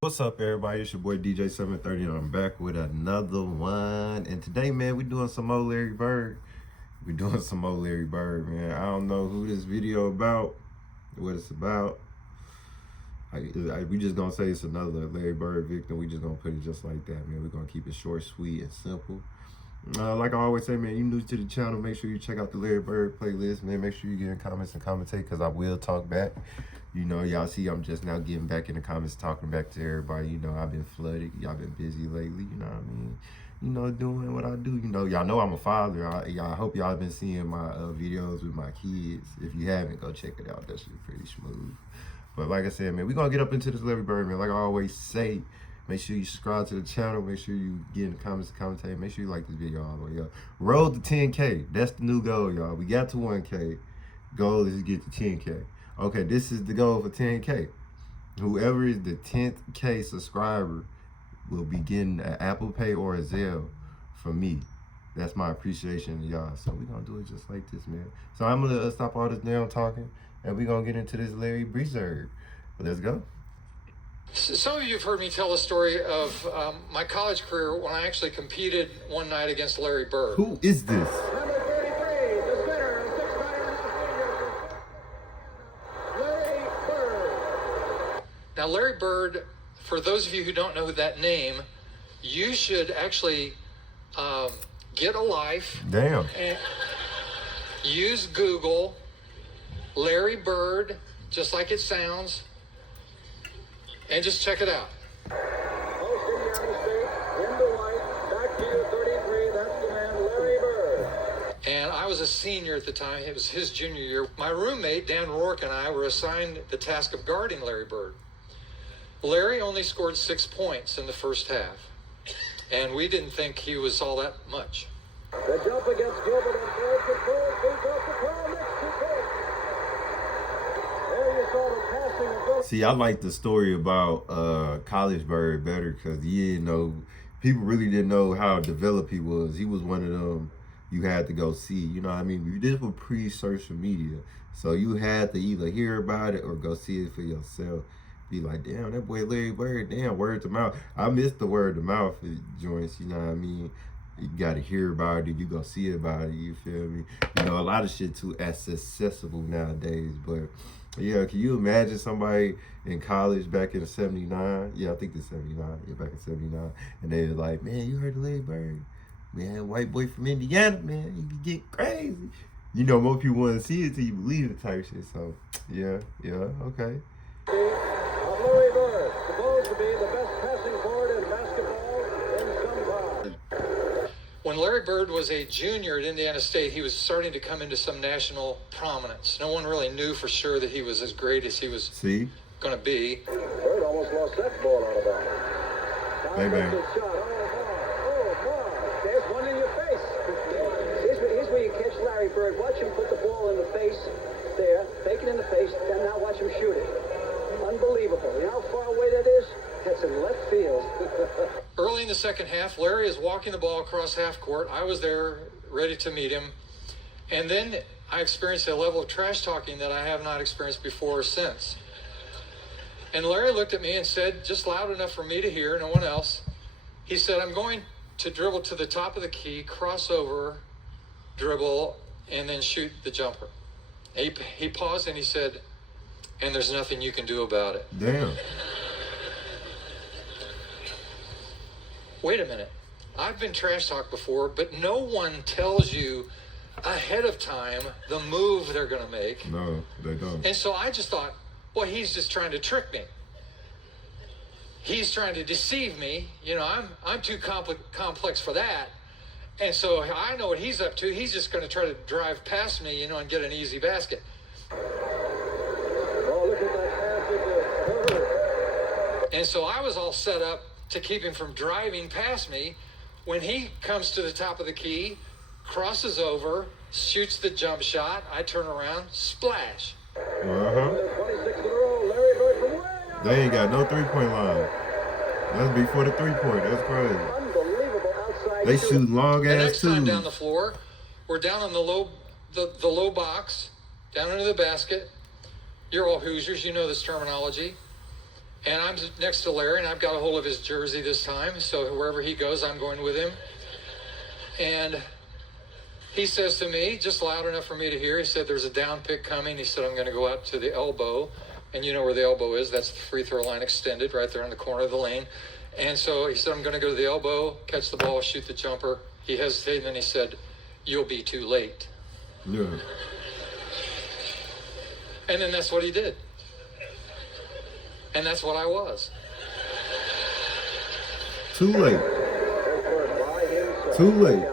What's up, everybody? It's your boy DJ 730, and I'm back with another one. And today, man, we doing some more Larry Bird. Man. I don't know who this video about, what it's about. We just gonna say it's another Larry Bird victim. We just gonna put it just like that, man. We're gonna keep it short, sweet, and simple. Like I always say, man, you new to the channel, make sure you check out the Larry Bird playlist, man. Make sure you get in comments and commentate, because I will talk back. You know, y'all see I'm just now getting back in the comments, talking back to everybody. You know, I've been flooded. Y'all been busy lately, you know what I mean? You know, doing what I do. You know, y'all know I'm a father. I hope y'all been seeing my videos with my kids. If you haven't, go check it out. That shit pretty smooth. But like I said, man, we're going to get up into this Larry Bird, man. Like I always say, make sure you subscribe to the channel. Make sure you get in the comments and commentate. Make sure you like this video all the way up. Road to 10K. That's the new goal, y'all. We got to 1K. Goal is to get to 10K. Okay, this is the goal for 10K. Whoever is the 10K subscriber will be getting an Apple Pay or a Zelle from me. That's my appreciation to y'all. So we're going to do it just like this, man. So I'm going to stop all this damn talking, and we're going to get into this Larry Bird. Let's go. Some of you have heard me tell the story of my college career when I actually competed one night against Larry Bird. Who is this? Number 33, the spinner, Larry Bird. Now, Larry Bird, for those of you who don't know that name, you should actually get a life. Damn. And use Google, Larry Bird, just like it sounds, and just check it out. Most Indiana State, in the white, back to you, 33, that's the man, Larry Bird. And I was a senior at the time. It was his junior year. My roommate, Dan Rourke, and I were assigned the task of guarding Larry Bird. Larry only scored 6 points in the first half, and we didn't think he was all that much. The jump against Gilbert and Bird, the Bird beats off the crowd, next to Bird. There you saw the passing of both. See, I like the story about College Bird better, because you know, people really didn't know how developed he was. He was one of them you had to go see. You know what I mean? This was pre-social media, so you had to either hear about it or go see it for yourself. Be like, damn, that boy Larry Bird, damn, word to mouth. I miss the word to mouth joints, you know what I mean? You gotta hear about it, you go see about it, you feel me? You know, a lot of shit too accessible nowadays, but yeah, can you imagine somebody in college back in 79? Yeah, I think it's 79, yeah, back in 79, and they were like, man, you heard of Larry Bird? Man, white boy from Indiana, man, you can get crazy. You know, most people want to see it till you believe it type shit, so yeah, okay. Of Larry Bird, supposed to be the best passing forward in basketball in some time. When Larry Bird was a junior at Indiana State, he was starting to come into some national prominence. No one really knew for sure that he was as great as he was going to be. Bird almost lost that ball out of bounds. Bang, bang. Shot. Oh, my. There's one in your face. Here's where you catch Larry Bird. Watch him put the ball in the face there, fake it in the face, then now watch him shoot it. Unbelievable. You know how far away that is? That's in left field. Early in the second half, Larry is walking the ball across half court. I was there ready to meet him. And then I experienced a level of trash talking that I have not experienced before or since. And Larry looked at me and said, just loud enough for me to hear, no one else. He said, I'm going to dribble to the top of the key, cross over, dribble, and then shoot the jumper. He paused and he said, and there's nothing you can do about it. Damn. Wait a minute. I've been trash talked before, but no one tells you ahead of time the move they're going to make. No, they don't. And so I just thought, well, he's just trying to trick me. He's trying to deceive me. You know, I'm too complex for that. And so I know what he's up to. He's just going to try to drive past me, you know, and get an easy basket. Oh, look at that pass into Bird. And so I was all set up to keep him from driving past me when he comes to the top of the key, crosses over, shoots the jump shot. I turn around, splash. 26 in a row, Larry Bird from way out. They ain't got no three-point line. That's before the three-point. That's crazy. Unbelievable outside. They shoot long The ass next time twos. down the floor, we're down on the low box, down into the basket. You're all Hoosiers, you know this terminology. And I'm next to Larry, and I've got a hold of his jersey this time. So wherever he goes, I'm going with him. And he says to me, just loud enough for me to hear, he said, there's a down pick coming. He said, I'm going to go out to the elbow. And you know where the elbow is. That's the free throw line extended right there in the corner of the lane. And so he said, I'm going to go to the elbow, catch the ball, shoot the jumper. He hesitated, and then he said, you'll be too late. Yeah. And then that's what he did. And that's what I was. Too late. Too late.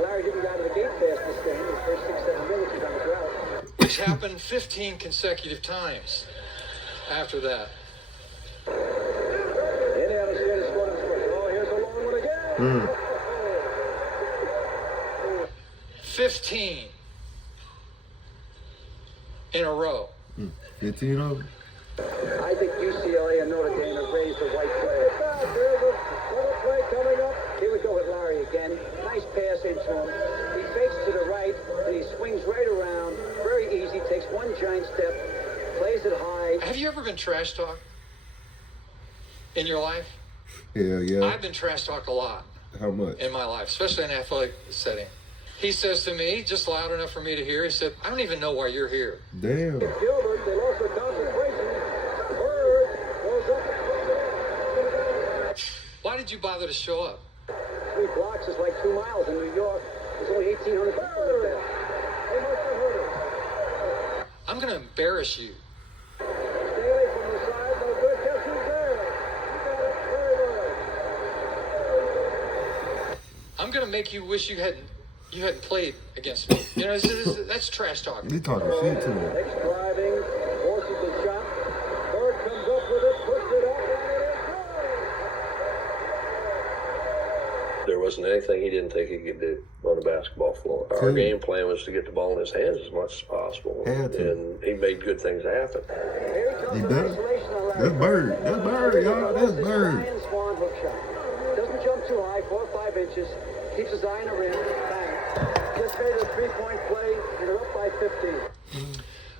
Larry didn't get out of the gate fast this game. The first 6-7 minutes was on the ground. Which happened 15 consecutive times after that. Indiana State scored his first. Oh, here's a long one again. 15 in a row. 15 of them. I think UCLA and Notre Dame have raised the white flag. There's a little play coming up. Here we go with Larry again. Nice pass into him. He fakes to the right, and he swings right around. Very easy. Takes one giant step, plays it high. Have you ever been trash talked in your life? Yeah. I've been trash talked a lot How much? in my life, especially in an athletic setting. He says to me, just loud enough for me to hear, he said, I don't even know why you're here. Damn. Gilbert, they lost their concentration. Bird goes up. Why did you bother to show up? 3 blocks is like 2 miles in New York. There's only 1,800 people live there. They must have heard it. I'm going to embarrass you. Stay away from the side. No good. Guess who's there? You got it. Very well. I'm going to make you wish you hadn't played against me. You know, that's trash talk. You talking shit to him. Next driving, forces the shot. Bird comes up with it, puts it up, and it is good. There wasn't anything he didn't think he could do on the basketball floor. Our game plan was to get the ball in his hands as much as possible, and he made good things happen. He does. That's Bird. That's Bird, y'all. That's Bird. Ryan Swan hook shot. Doesn't jump too high, 4 or 5 inches. Keeps his eye on the rim. Bang. Just made a 3-point play, and they're up by 15.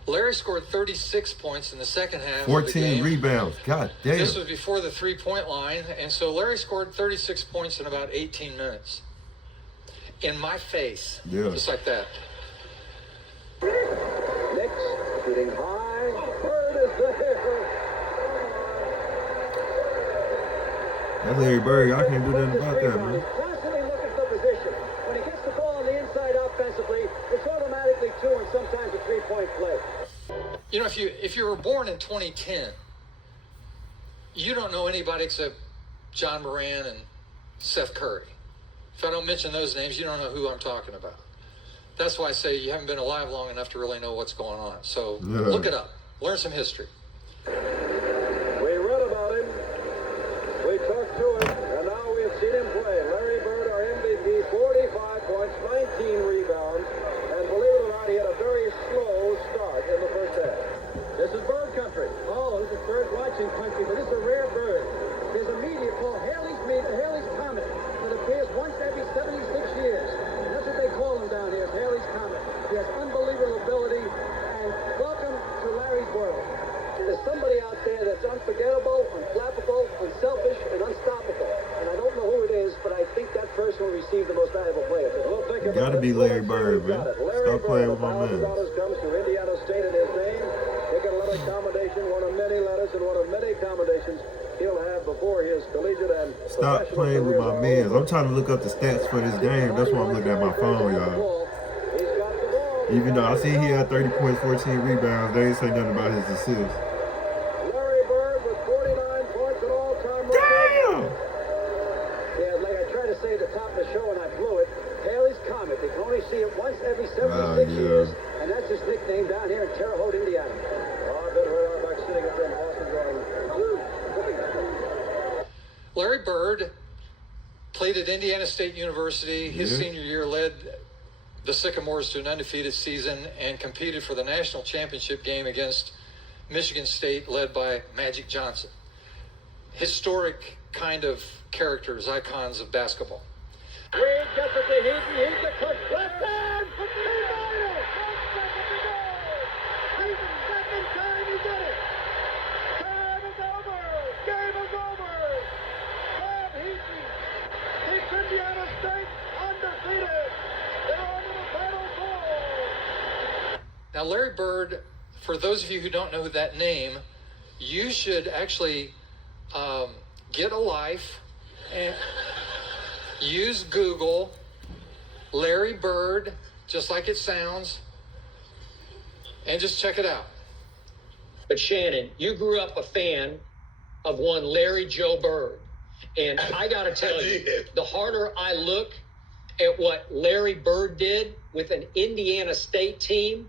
Larry scored 36 points in the second half. 14 of the game. rebounds. God damn. This was before the 3-point line, and so Larry scored 36 points in about 18 minutes. In my face. Yeah. Just like that. Knicks getting high. Bird is there. That's Larry Bird. Y'all can't do nothing about that, man. He's constantly looking for position. When he gets the ball on the inside offensively, it's automatically 2 and sometimes a 3-point play. You know, if you were born in 2010, you don't know anybody except John Moran and Seth Curry. If I don't mention those names, you don't know who I'm talking about. That's why I say you haven't been alive long enough to really know what's going on. So look it up. Learn some history. We read about him. We talked to him, and now we've seen him play. Larry Bird, our MVP, 45 points, 19 rebounds, and believe it or not, he had a very slow start in the first half. This is Bird country. Oh, this is bird watching country, but this is a rare bird. There's a media called Haley's Comet that appears once every 76 years. And that's what they call him down here, Haley's Comet. He has unbelievable ability, and welcome to Larry's world. There's somebody out there that's unforgettable, unflappable, unselfish, and unstoppable. And I don't know who it is, but I think that person will receive the most valuable player. We'll think about Gotta be Larry Bird, man. Stop playing with my man. $1,000 comes to Indiana State in his name. They get a letter accommodation, one of many letters, and one of many accommodations he'll have before his collegiate and Stop playing with my man. I'm trying to look up the stats for this game. That's why I'm looking at my phone, y'all. He's got the ball. Even though I see he had 30 points, 14 rebounds, they ain't say nothing about his assists. Larry Bird with 49 points and all-time record. Damn! Yeah, like I tried to say at the top of the show and I blew it. Haley's Comet. They can only see it once every 76 years, and that's his nickname down here in Terre Haute, Indiana. Oh, I bet we're back sitting up there in Boston going, woo! Larry Bird played at Indiana State University. His senior year led the Sycamores to an undefeated season and competed for the national championship game against Michigan State, led by Magic Johnson. Historic kind of characters, icons of basketball. Reed gets it to Heaton. Heaton the clutch. Left hand. He got it. 1 second to go. Heaton, second time he did it. Now, Larry Bird, for those of you who don't know that name, you should actually get a life and use Google, Larry Bird, just like it sounds, and just check it out. But Shannon, you grew up a fan of one Larry Joe Bird. And I got to tell you, the harder I look at what Larry Bird did with an Indiana State team,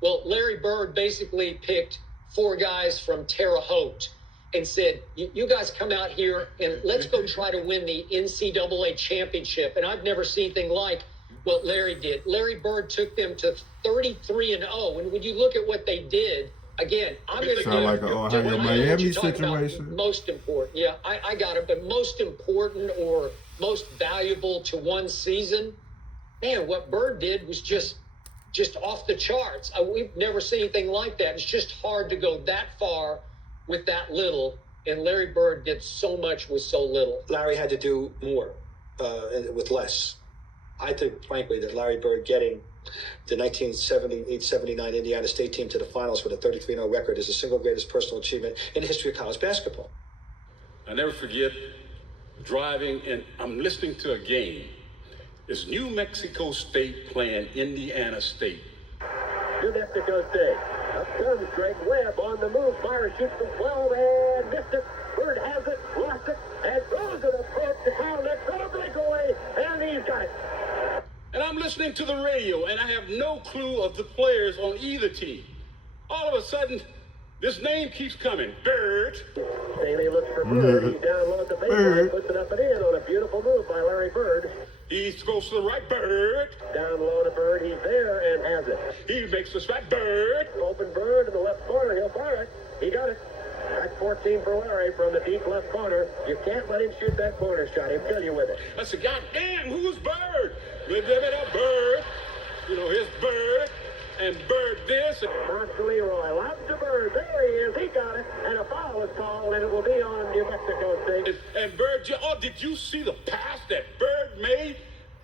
well, Larry Bird basically picked 4 guys from Terre Haute and said, you guys come out here and let's go try to win the NCAA championship. And I've never seen anything like what Larry did. Larry Bird took them to 33-0. And when you look at what they did, again, I'm going to sound like an Ohio Miami situation. Most important, yeah, I got it. But most important or most valuable to one season, man, what Bird did was just off the charts. We've never seen anything like that. It's just hard to go that far with that little. And Larry Bird did so much with so little. Larry had to do more with less. I think, frankly, that Larry Bird getting the 1978-79 Indiana State team to the finals with a 33-0 record is the single greatest personal achievement in the history of college basketball. I never forget driving and I'm listening to a game. It's New Mexico State playing Indiana State. New Mexico State. Up comes Greg Webb on the move. Fire shoots from 12 and missed it. Bird has it, lost it, and throws it approach to foul net for a breakaway, and he's got it. And I'm listening to the radio, and I have no clue of the players on either team. All of a sudden, this name keeps coming. Bird. Staley looks for Bird. He downloads the baseline, puts it up and in on a beautiful move by Larry Bird. He goes to the right. Bird. Down low to Bird. He's there and has it. He makes the shot. Bird. Open Bird in the left corner. He'll fire it. He got it. That's 14 for Larry from the deep left corner. You can't let him shoot that corner shot. He'll kill you with it. I said, God damn, who's Bird? Bird. You know, here's Bird. And Bird this. Monster Leroy lots to Bird. There he is. He got it. And a foul is called, and it will be on New Mexico State. And Bird, did you see the pass that Bird made?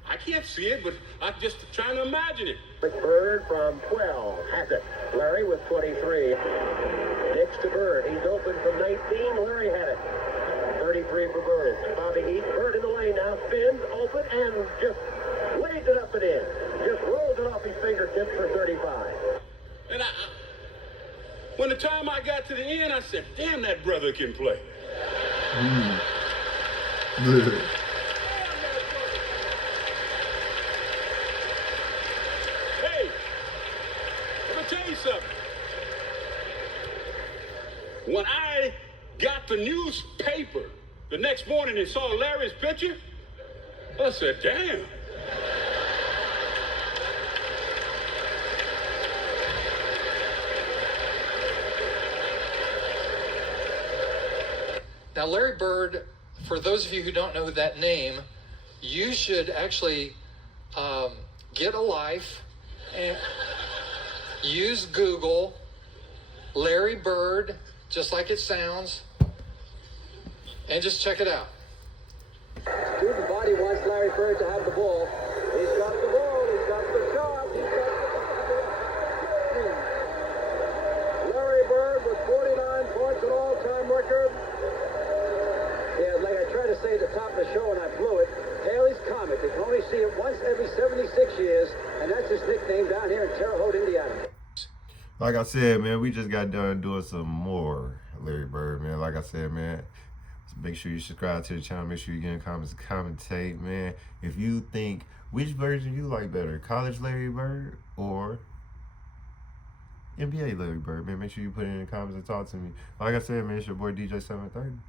I can't see it, but I'm just trying to imagine it. Bird from 12 has it. Larry with 23. Next to Bird. He's open from 19. Larry had it. 33 for Bird. Bobby Heath. Bird in the lane now. Spins, open, and just lays it up and in. Just rolls it off his fingertips for 35. And when the time I got to the end, I said, damn, that brother can play. Hey, let me tell you something. When I got the newspaper the next morning and saw Larry's picture, I said, damn. Now, Larry Bird, for those of you who don't know that name, you should actually get a life and use Google, Larry Bird, just like it sounds, and just check it out. Student body wants Larry Bird to have the ball. He's got the ball. He's got the shot. He's got the... Larry Bird with 49 points, an all-time record. Yeah, like I tried to say at the top of the show and I blew it, Haley's Comet. You can only see it once every 76 years, and that's his nickname down here in Terre Haute, Indiana. Like I said, man, we just got done doing some more Larry Bird, man. Like I said, man, make sure you subscribe to the channel. Make sure you get in comments and commentate, man. If you think, which version you like better, college Larry Bird or NBA Larry Bird, man, make sure you put it in the comments and talk to me. Like I said, man, it's your boy DJ 730.